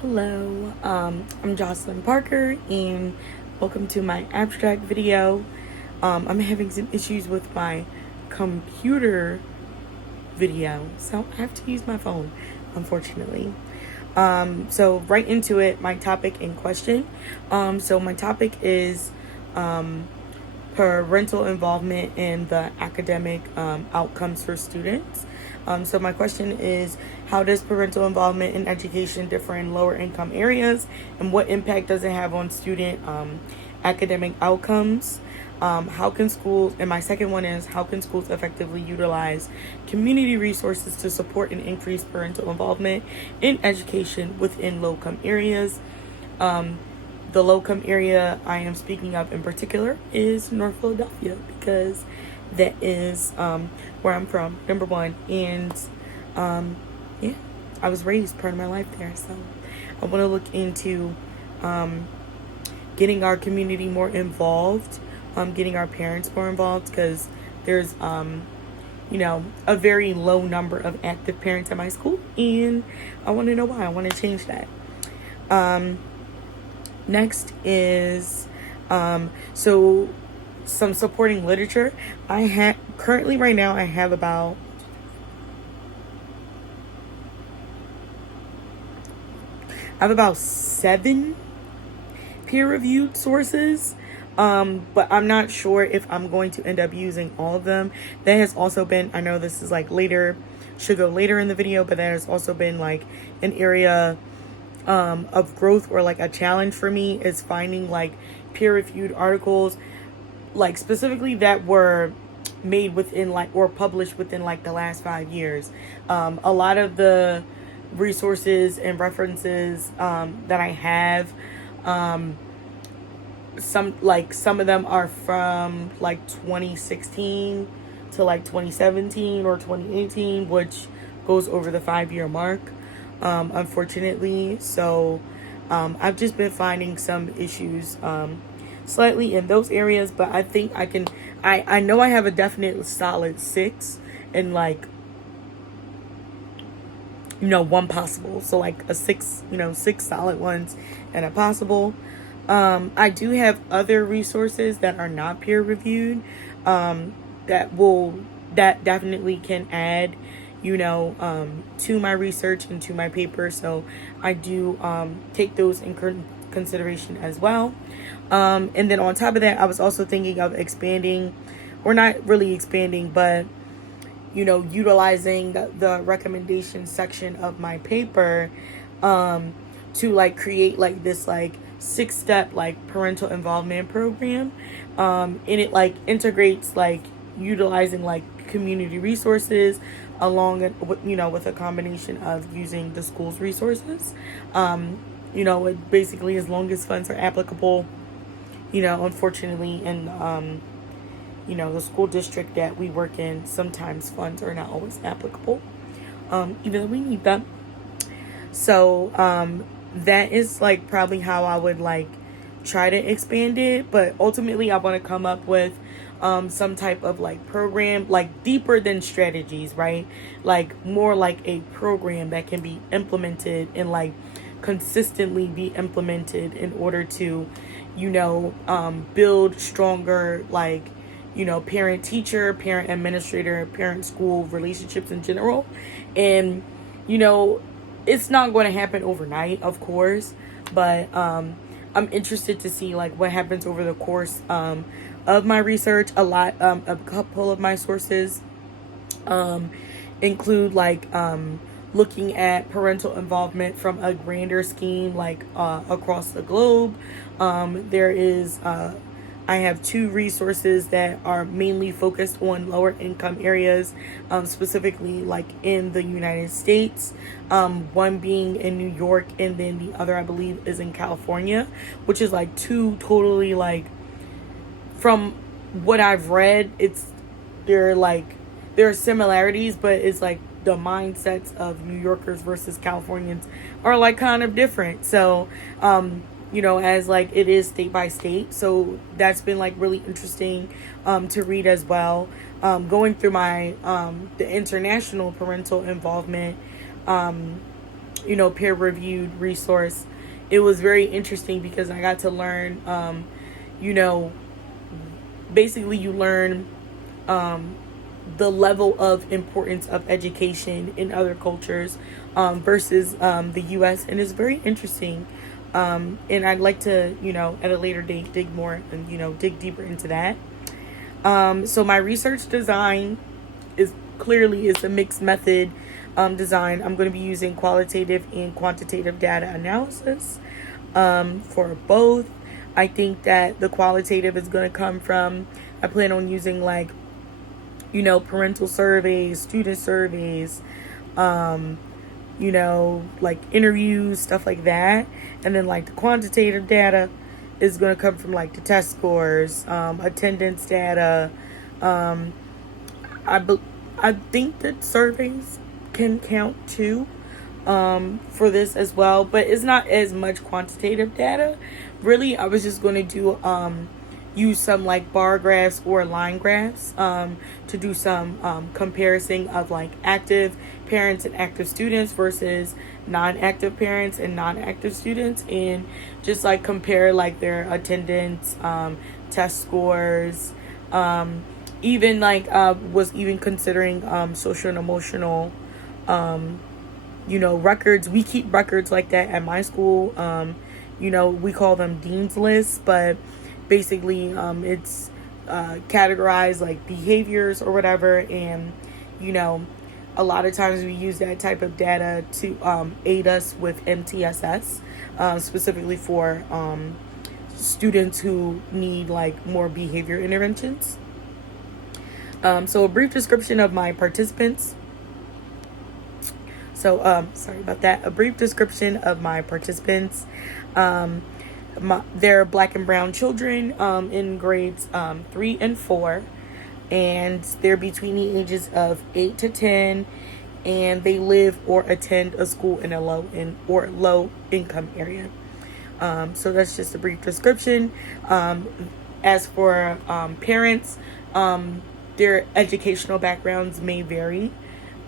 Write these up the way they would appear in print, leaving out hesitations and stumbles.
Hello, I'm Jocelyn Parker, and welcome to my abstract video. I'm having some issues with my computer video, so I have to use my phone, unfortunately. So right into it, my topic in question. So my topic is parental involvement in the academic outcomes for students. So my question is, how does parental involvement in education differ in lower income areas, and what impact does it have on student academic outcomes? How can schools, and my second one is, how can schools effectively utilize community resources to support and increase parental involvement in education within low-income areas? The low-income area I am speaking of in particular is North Philadelphia, because that is where I'm from, number one. And yeah, I was raised part of my life there. So I want to look into getting our community more involved, getting our parents more involved, because there's a very low number of active parents at my school, and I want to know why. I want to change that. Next is so some supporting literature. I have currently right now I have about seven peer-reviewed sources, but I'm not sure if I'm going to end up using all of them. That has also been, I know this is like later, should go later in the video, but that has also been like an area of growth, or like a challenge for me, is finding like peer-reviewed articles, like specifically that were made within like, or published within like the last 5 years. A lot of the resources and references that I have, some of them are from like 2016 to like 2017 or 2018, which goes over the 5-year mark, unfortunately. So I've just been finding some issues slightly in those areas, but I think I know I have a definite solid 6, and like one possible, so like a 6, 6 solid ones and a possible. I do have other resources that are not peer reviewed, that definitely can add to my research and to my paper. So I do take those in consideration as well. And then on top of that, I was also thinking of expanding, or not really expanding, but utilizing the recommendation section of my paper to like create like this like 6-step like parental involvement program, and it like integrates like utilizing like community resources along with a combination of using the school's resources. It basically, as long as funds are applicable, unfortunately, in the school district that we work in, sometimes funds are not always applicable, even though we need them. So that is like probably how I would like try to expand it, but ultimately I want to come up with some type of like program, like deeper than strategies, right? Like more like a program that can be implemented and like consistently be implemented in order to build stronger like parent teacher, parent administrator, parent school relationships in general. And it's not going to happen overnight, of course, but I'm interested to see like what happens over the course of my research. A couple of my sources include like looking at parental involvement from a grander scheme, like across the globe. I have 2 resources that are mainly focused on lower income areas, specifically like in the United States. One being in New York, and then the other I believe is in California, which is like 2 totally like, from what I've read, there are similarities, but it's like the mindsets of New Yorkers versus Californians are like kind of different. So as like it is state by state. So that's been like really interesting to read as well. Going through my the international parental involvement peer-reviewed resource. It was very interesting because I got to learn, you know, basically you learn the level of importance of education in other cultures versus the U.S. And it's very interesting. And I'd like to, at a later date, dig more and, dig deeper into that. So my research design is a mixed method design. I'm going to be using qualitative and quantitative data analysis for both. I think that the qualitative is going to come from, I plan on using like, parental surveys, student surveys, like interviews, stuff like that. And then like the quantitative data is going to come from like the test scores, attendance data. I think that surveys can count too for this as well, but it's not as much quantitative data. Really, I was just going to do use some like bar graphs or line graphs to do some comparison of like active parents and active students versus non-active parents and non-active students, and just like compare like their attendance, test scores, even like was even considering social and emotional records. We keep records like that at my school. We call them dean's lists, but basically it's categorized like behaviors or whatever. And a lot of times we use that type of data to aid us with MTSS, specifically for students who need like more behavior interventions. So a brief description of my participants. Sorry about that. A brief description of my participants. They're Black and brown children in grades 3 and 4, and they're between the ages of 8 to 10, and they live or attend a school in a low income area. So that's just a brief description. As for parents, their educational backgrounds may vary.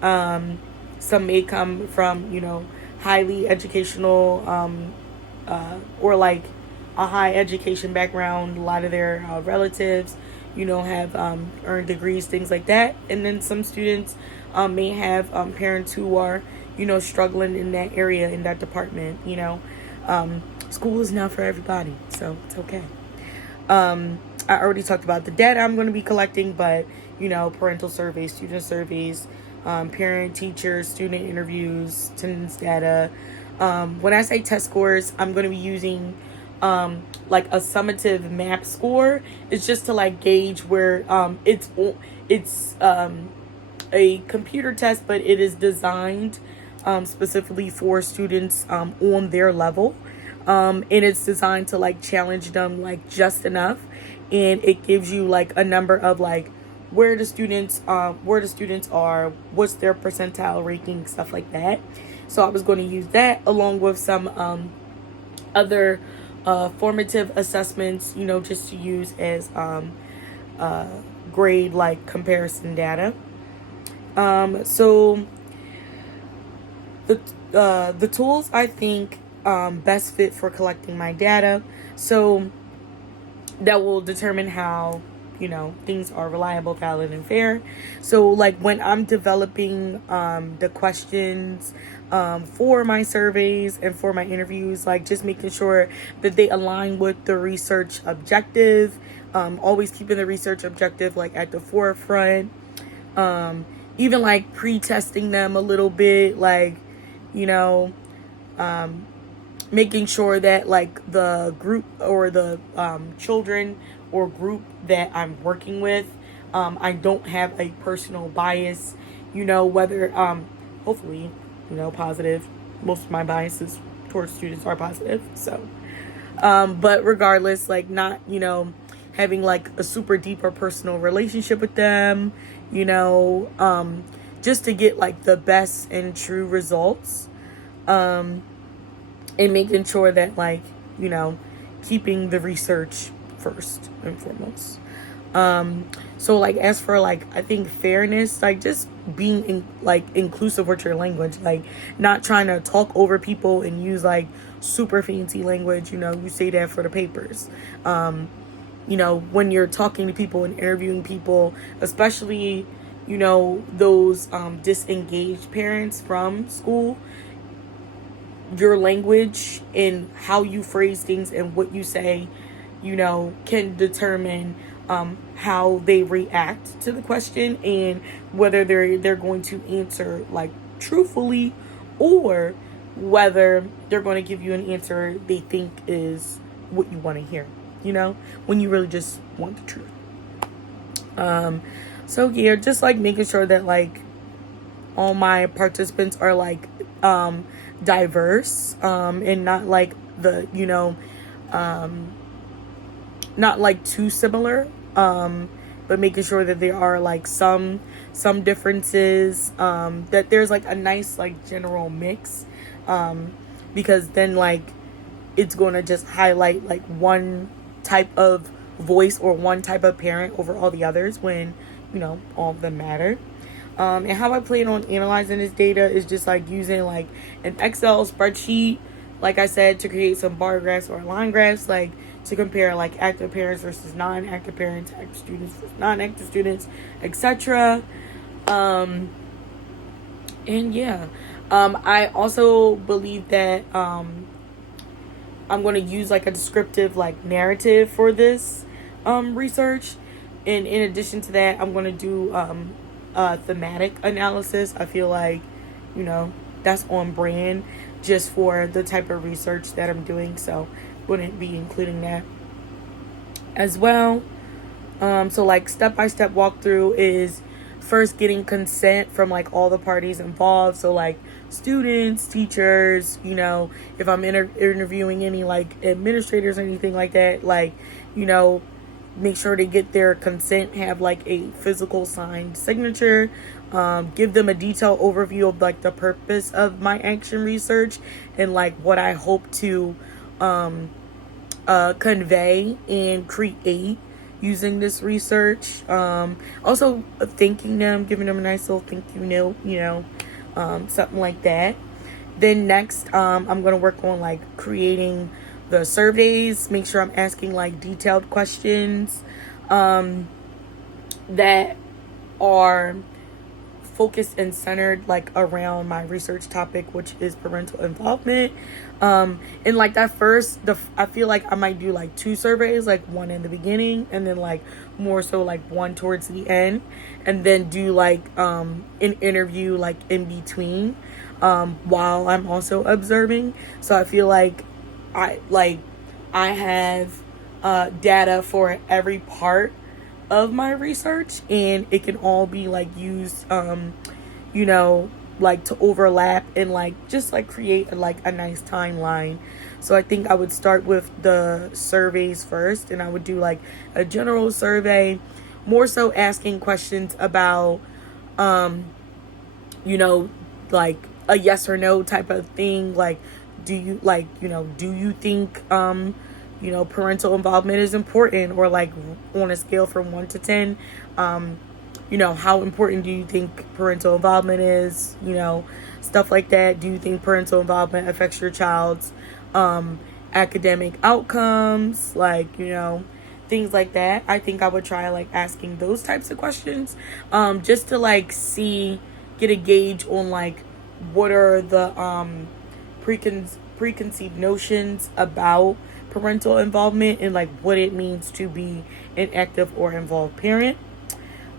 Some may come from, highly educational or like a high education background. A lot of their relatives, have earned degrees, things like that. And then some students may have parents who are, struggling in that area, in that department. School is not for everybody, so it's okay. I already talked about the data I'm going to be collecting, but, parental surveys, student surveys, parent, teacher, student interviews, attendance data. When I say test scores, I'm going to be using like a summative map score. It's just to like gauge where it's a computer test, but it is designed specifically for students on their level. And it's designed to like challenge them like just enough, and it gives you like a number of like where the students are, what's their percentile ranking, stuff like that. So I was going to use that along with some other formative assessments, just to use as grade like comparison data. So the tools I think best fit for collecting my data, so that will determine how things are reliable, valid, and fair. So like when I'm developing the questions for my surveys and for my interviews, like just making sure that they align with the research objective, always keeping the research objective like at the forefront, even like pre-testing them a little bit, like making sure that like the group or the children or group that I'm working with, I don't have a personal bias, whether hopefully positive. Most of my biases towards students are positive, so but regardless, like not having like a super deep or personal relationship with them, just to get like the best and true results, and making sure that like keeping the research first and foremost. So like as for like I think fairness, like just being like inclusive with your language, like not trying to talk over people and use like super fancy language. You say that for the papers. When you're talking to people and interviewing people, especially those disengaged parents from school, your language and how you phrase things and what you say, can determine how they react to the question and whether they're going to answer like truthfully, or whether they're going to give you an answer they think is what you want to hear, when you really just want the truth. So yeah, just like making sure that like all my participants are like diverse, and not like not like too similar, but making sure that there are like some differences, that there's like a nice like general mix, because then like it's going to just highlight like one type of voice or one type of parent over all the others, when all of them matter. And how I plan on analyzing this data is just like using like an Excel spreadsheet, like I said, to create some bar graphs or line graphs, like to compare like active parents versus non-active parents, active students versus non-active students, etc. And yeah, I also believe that I'm going to use like a descriptive like narrative for this research. And in addition to that, I'm going to do thematic analysis. I feel like, that's on brand just for the type of research that I'm doing. So wouldn't be including that as well. So like step-by-step walkthrough is first getting consent from like all the parties involved. So like students, teachers, if I'm interviewing any like administrators or anything like that, like, make sure they get their consent, have like a physical signed signature, give them a detailed overview of like the purpose of my action research and like what I hope to convey and create using this research. Also thanking them, giving them a nice little thank you note, something like that. Then next, I'm going to work on like creating the surveys, make sure I'm asking like detailed questions that are focused and centered like around my research topic, which is parental involvement. And like I feel like I might do like 2 surveys, like one in the beginning and then like more so like one towards the end, and then do like an interview like in between, while I'm also observing. So I feel like I have data for every part of my research, and it can all be like used like to overlap and like just like create like a nice timeline. So I think I would start with the surveys first, and I would do like a general survey, more so asking questions about like a yes or no type of thing, like do you think parental involvement is important, or like on a scale from 1 to 10, how important do you think parental involvement is, stuff like that. Do you think parental involvement affects your child's academic outcomes, like things like that. I think I would try like asking those types of questions, just to like get a gauge on like what are the preconceived notions about parental involvement and like what it means to be an active or involved parent.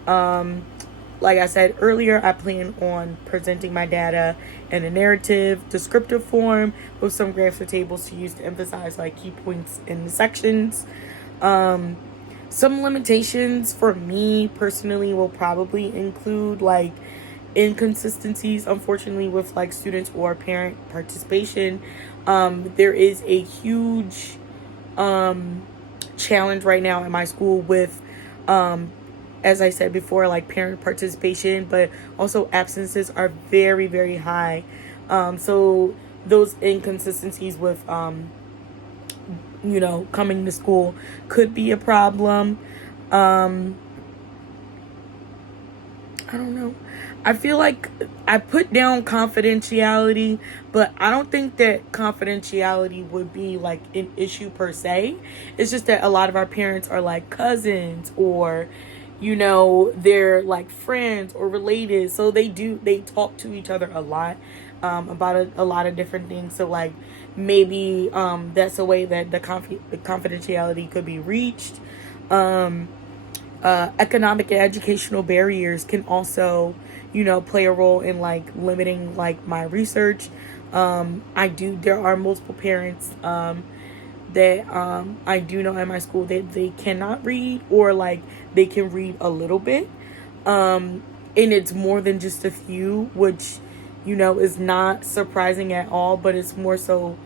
Like I said earlier, I plan on presenting my data in a narrative, descriptive form with some graphs or tables to use to emphasize like key points in the sections. Some limitations for me personally will probably include like inconsistencies, unfortunately, with like students or parent participation. There is a huge challenge right now in my school with as I said before, like parent participation, but also absences are very, very high. So those inconsistencies with coming to school could be a problem. Um, I don't know. I feel like I put down confidentiality, but I don't think that confidentiality would be like an issue per se. It's just that a lot of our parents are like cousins, or they're like friends or related. So they talk to each other a lot about a lot of different things. So like maybe that's a way that the confidentiality could be reached. Economic and educational barriers can also, play a role in like limiting like my research. There are multiple parents that I do know at my school that they cannot read, or like they can read a little bit. And it's more than just a few, which, is not surprising at all, but it's more so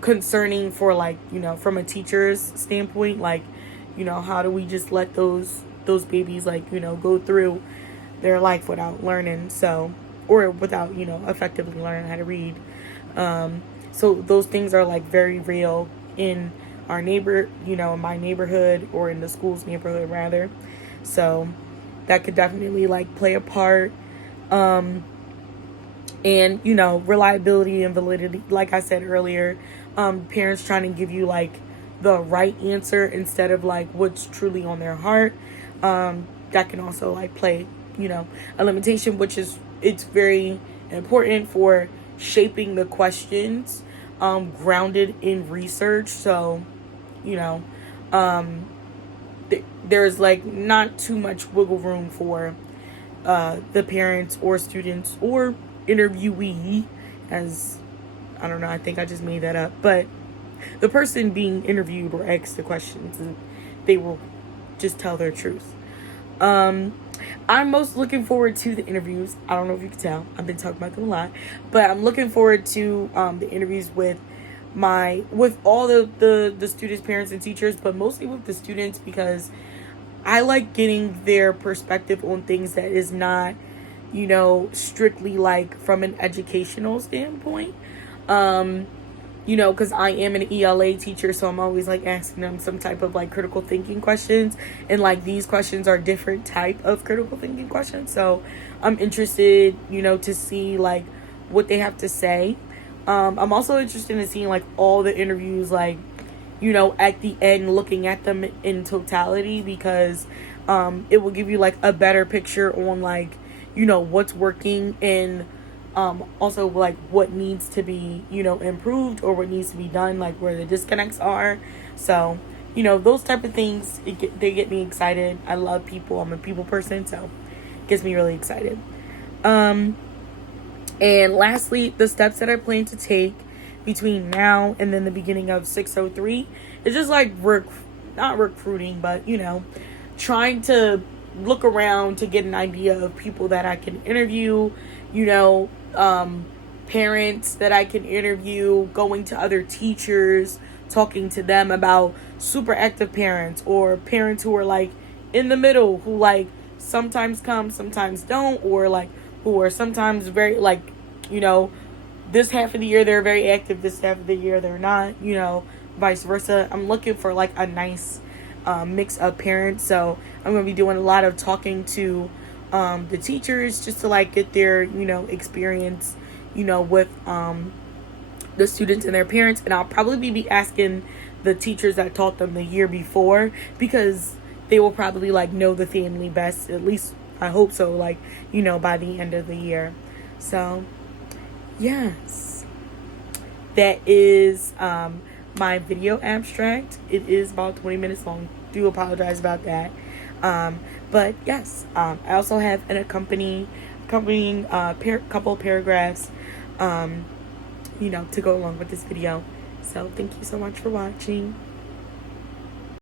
concerning for like, from a teacher's standpoint, like, how do we just let those babies like, go through their life without learning, so, or without, effectively learning how to read. So those things are like very real in our in my neighborhood, or in the school's neighborhood rather. So that could definitely like play a part. And reliability and validity, like I said earlier, parents trying to give you like the right answer instead of like what's truly on their heart. That can also like play, a limitation, which is, it's very important for shaping the questions, grounded in research. So, there's like not too much wiggle room for the parents or students or interviewee, as I don't know, I think I just made that up, but the person being interviewed or asked the questions, and they will just tell their truth. I'm most looking forward to the interviews. I don't know if you can tell, I've been talking about them a lot, but I'm looking forward to the interviews with all the students, parents, and teachers, but mostly with the students, because I like getting their perspective on things that is not, strictly like from an educational standpoint. Because I am an ELA teacher, so I'm always like asking them some type of like critical thinking questions, and like these questions are different type of critical thinking questions. So I'm interested, to see like what they have to say. I'm also interested in seeing like all the interviews, like, at the end, looking at them in totality, because it will give you like a better picture on like, what's working, and also like what needs to be, improved, or what needs to be done, like where the disconnects are. So, those type of things, they get me excited. I love people. I'm a people person, so it gets me really excited. And lastly, the steps that I plan to take between now and then the beginning of 603 is just like not recruiting, but, trying to look around to get an idea of people that I can interview, parents that I can interview, going to other teachers, talking to them about super active parents, or parents who are like in the middle, who like sometimes come, sometimes don't, or like who are sometimes very like, this half of the year they're very active, this half of the year they're not, vice versa. I'm looking for like a nice mix of parents. So I'm going to be doing a lot of talking to the teachers, just to like get their, experience, with the students and their parents. And I'll probably be asking the teachers that taught them the year before, because they will probably like know the family best, at least I hope so, like, by the end of the year. So yes, that is my video abstract. It is about 20 minutes long. Do apologize about that. But yes, I also have an accompanying couple paragraphs, to go along with this video. So thank you so much for watching.